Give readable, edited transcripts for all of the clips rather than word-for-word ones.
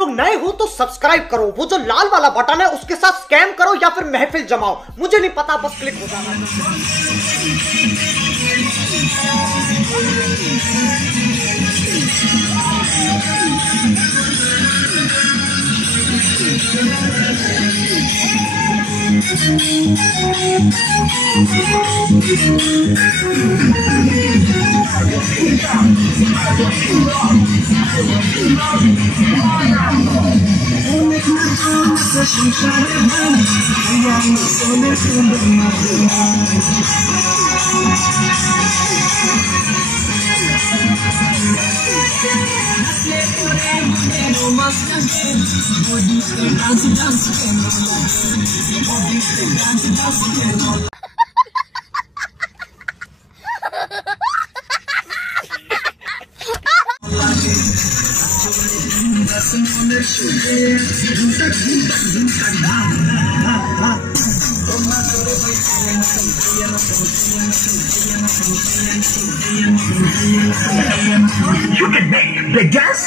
तो नए हो तो सब्सक्राइब करो, वो जो लाल वाला बटन है उसके साथ स्कैम करो या फिर महफिल जमाओ, मुझे नहीं पता, बस क्लिक हो जाना। You can make the dance.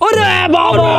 अरे बाबा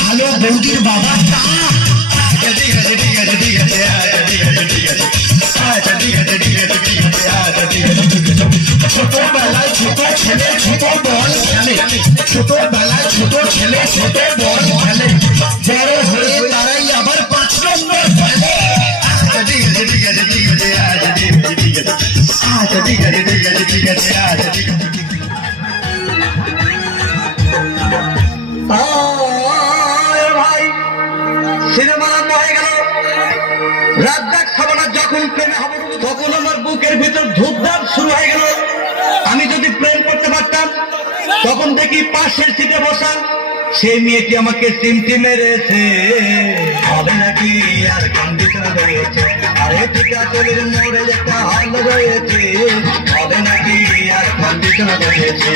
ভালো বৌদির বাবা ছোটবেলায় ছোট ছেলে ছোট বল খেলে, ছোটবেলায় ছোট ছেলে ছোট বল খেলে, বড় হয়ে তারাই আবার 5 নম্বর ফেলে। ঠিক আছে ঠিক আছে ঠিক আছে আচ্ছা ঠিক আছে ঠিক আছে ঠিক আছে আচ্ছা ঠিক আছে। ভাই সিনেমা হয়ে গেল, রাত দেখ সবাই যখন প্রেমে হব তখন আমার বুকের ভিতর ধূপধাপ শুরু হয়ে গেল। আমি যদি প্রেম করতে পারতাম তখন দেখি পাশের সিটে বসা সেই মেয়েটি আমাকে সিমটি মেরেছে, হবে নাকি আর কন্ডিশন রয়েছে, আরে টিকাতলির মোড়ে একটা হল রয়েছে, হবে নাকি আর কন্ডিশন রয়েছে।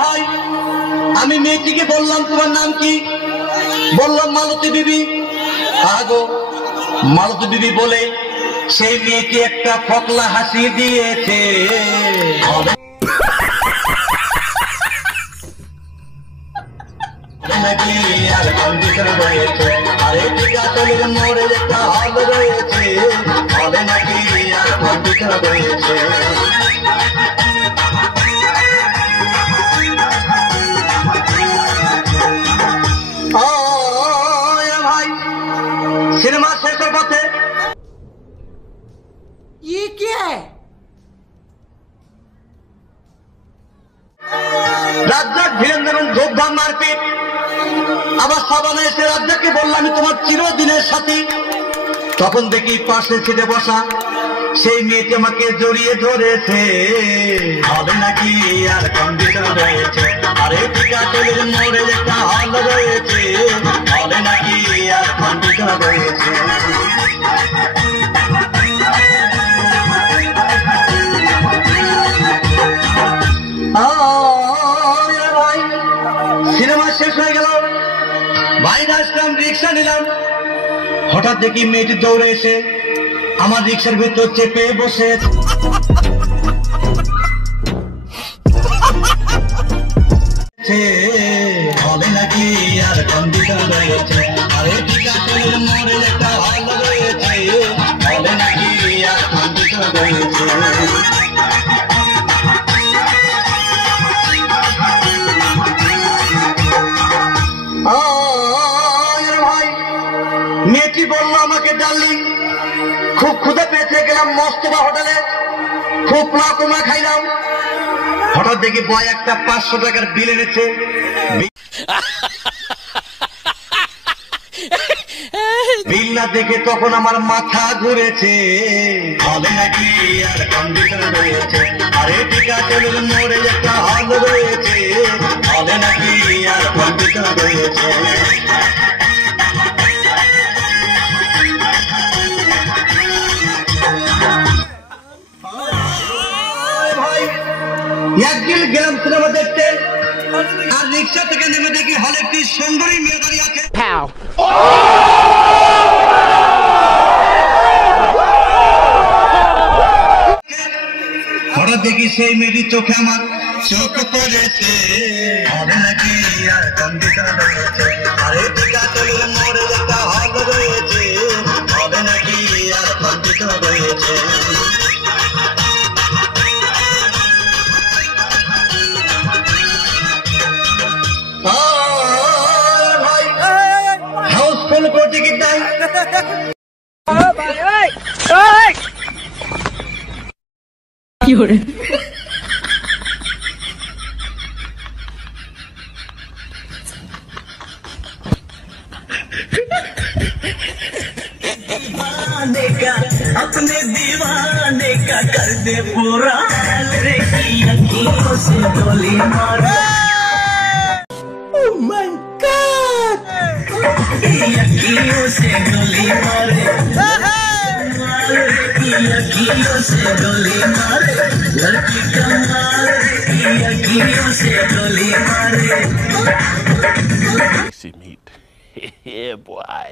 ভাই আমি মেয়েটিকে বললাম তোমার নাম কি, বললাম মালতী বিবি। আগো মালতী বিবি বলে সেই মেয়েটি একটা ফকলা হাসি দিয়েছে, নাকি আর কন্ডিশন রয়েছে, আরে টিকাতলির মোড়ে একটা হল রয়েছে, হবে নাকি আর কন্ডিশন রয়েছে। সিনেমা শেষের পথে ये क्या है? রাজ্জাক ধীরেন্দ্র এবং ধূপধাম মারপিট। আবার সাবানে এসে রাজ্জাককে বললাম আমি তোমার চিরদিনের সাথী। তখন দেখি পাশে ছিটে বসা সেই মেয়েটি আমাকে জড়িয়ে ধরেছে। হবে নাকি আর কন্ডিশন রয়েছে, আরে টিকা তেলের মোড়ে একটা হল রয়েছে। হবে নাকি আর কন্ডিশন রয়েছে। ভাই সিনেমা শেষ হয়ে গেল, বাইরে আসলাম, রিক্সা নিলাম। হঠাৎ দেখি মেয়েটি দৌড়ে এসে আমার রিক্সার ভিতর চেপে বসে। হবে নাকি আর কন্ডিশন রয়েছে, আরে টিকা তেলের মোড়ে একটা হল রয়েছে। হবে নাকি আর কন্ডিশন রয়েছে। ভাই মেয়েটি বললো আমাকে ডার্লিং, খুব ক্ষুধা পেয়েছে, গেলাম মস্তবা হোটেলে, খুব পোড়া খাইলাম। হঠাৎ দেখি বয় একটা 500 টাকার বিল এনেছে। বিল না দেখে তখন আমার মাথা ঘুরেছে। হবে নাকি আর কন্ডিশন রয়েছে, আরে টিকা তেলের মোড়ে একটা হল রয়েছে। হবে নাকি আর কন্ডিশন রয়েছে। একদিন গেলাম সিনেমা দেখতে, আর রিক্সা থেকে নেমে দেখি হলে একটি সুন্দরী মেয়ে দাঁড়িয়ে আছে। হঠাৎ দেখি সেই মেয়েটির চোখে আমার চোখ পড়েছে। হবে নাকি আর কন্ডিশন রয়েছে, আরে টিকা তেলের মোড়ে একটা হল রয়েছে। হবে নাকি আর কন্ডিশন রয়েছে। হাউসফুল করে টিকিট নাই। কি করে अपने दीवाने का कर दे पूरा हाल रे की अखियों से गोली मारा। Oh my God! अखियों से गोली मारे, अखियों से गोली मारे, लड़की कमाल अखियों से गोली मारे। See meat. Yeah, boy.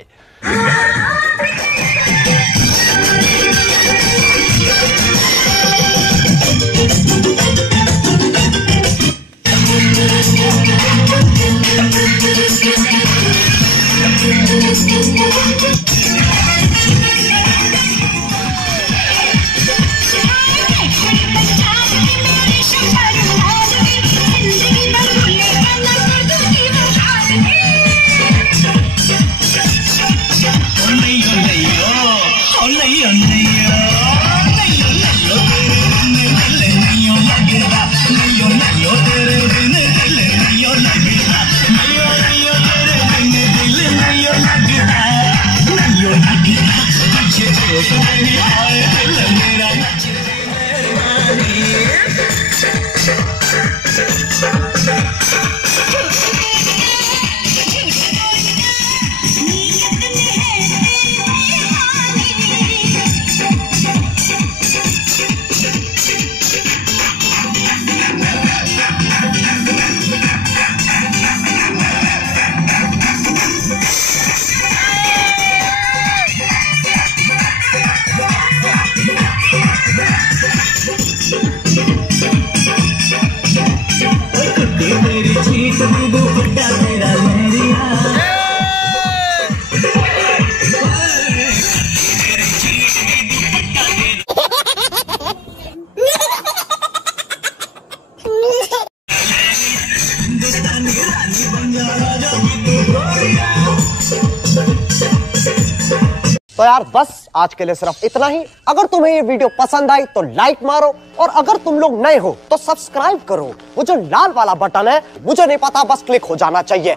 तो यार बस आज के लिए सिर्फ इतना ही। अगर तुम्हें ये वीडियो पसंद आई तो लाइक मारो, और अगर तुम लोग नए हो तो सब्सक्राइब करो। वो जो लाल वाला बटन है मुझे नहीं पता, बस क्लिक हो जाना चाहिए।